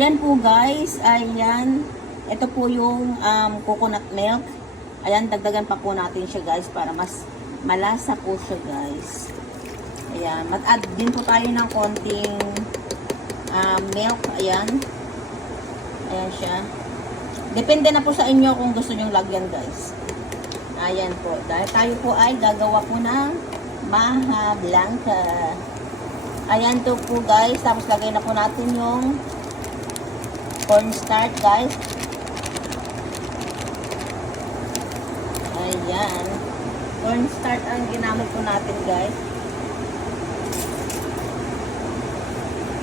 Ayan po guys, ayan. Ito po yung coconut milk. Ayan, dagdagan pa po natin siya guys para mas malasa po siya guys. Ayan, mag-add din po tayo ng konting milk. Ayan. Ayan siya. Depende na po sa inyo kung gusto nyong lagyan guys. Ayan po. Dahil tayo po ay gagawa po ng maha blanca. Ayan to po guys. Tapos lagay na po natin yung cornstarch guys. Ayan. Cornstarch ang ginamit po natin guys.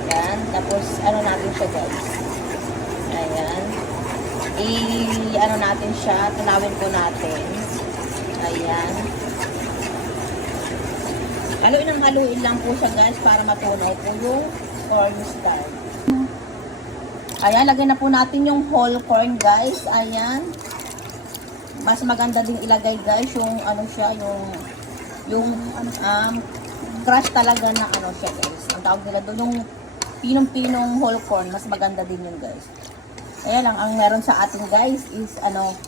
Ayan. Tapos ano natin siya guys. Ayan. Ano natin siya. Tunawin po natin. Ayan. Haluin lang po siya guys para matunaw po yung cornstarch. Ayan, lagyan na po natin yung whole corn guys. Ayan. Mas maganda din ilagay guys yung ano siya, yung crush talaga na ano siya guys. Ang tawag nila doon yung pinong-pinong whole corn, mas maganda din yun guys. Kaya lang ang meron sa atin guys is ano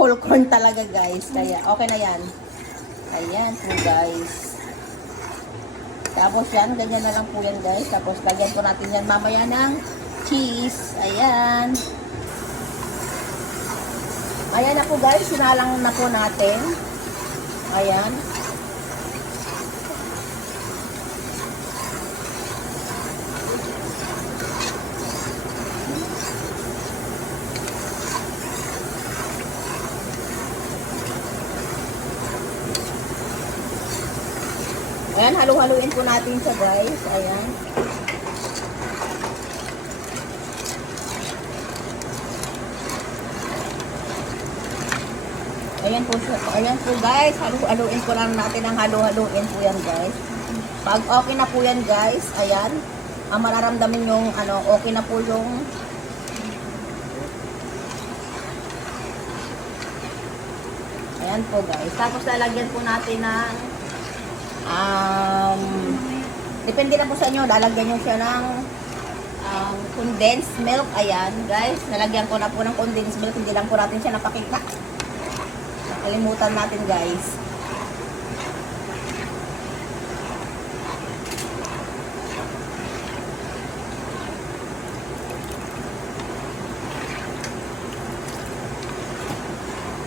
whole corn talaga guys. Kaya okay na yan. Ayan po guys. Tapos yan, ganyan na lang po yan guys. Tapos lagyan po natin yan mamaya ng cheese. Ayan. Ayan na po guys, sinalang na po natin. Ayan. Ayan, halu-haluin po natin siya guys. Ayan. Ayan po siya. Ayan po guys. Halu-haluin po lang natin ang halu-haluin po yan guys. Pag okay na po yan guys, ayan. Ang mararamdamin yung ano, okay na po yung ayan po guys. Tapos lalagyan po natin ng depende na po sa inyo, lalagyan nyo siya ng condensed milk. Ayan guys, nalagyan ko na po ng condensed milk, hindi lang po natin siya napakita, nakalimutan natin guys.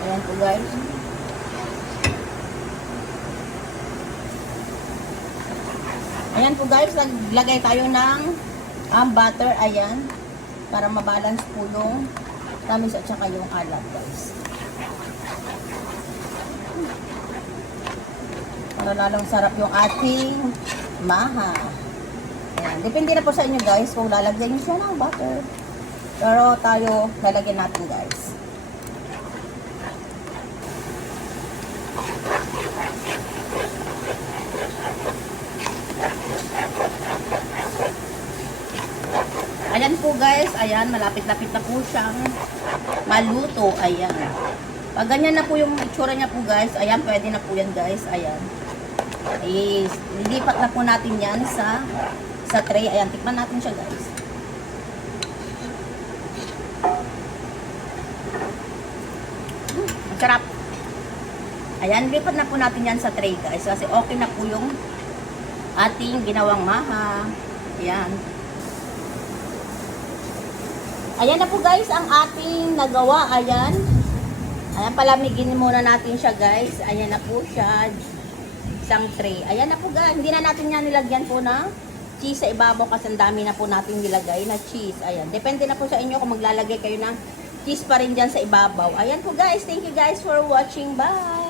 Ayan po guys. Ayan po guys, naglagay tayo ng butter, ayan, para mabalance po yung tamis at saka yung alat guys. Para lalong sarap yung ating maha. Ayan, depende na po sa inyo guys kung lalagyan nyo siya ng butter. Pero tayo, lalagyan natin guys. Ayan po guys, ayan, malapit-lapit na po siyang maluto, ayan. Pag ganyan na po yung itsura niya po guys, ayan, pwede na po yan guys, ayan. Lilipat na po natin yan sa tray, ayan, tikman natin siya guys. Ang sarap. Ayan, lipat na po natin yan sa tray guys, kasi okay na po yung ating ginawang maha. Ayan. Ayan na po guys ang ating nagawa. Ayan. Ayan, palamigin muna natin siya guys. Ayan na po siya. Isang tray. Ayan na po guys. Hindi na natin yan nilagyan po ng cheese sa ibabaw kasi ang dami na po natin nilagay na cheese. Ayan. Depende na po sa inyo kung maglalagay kayo ng cheese pa rin dyan sa ibabaw. Ayan po guys. Thank you guys for watching. Bye!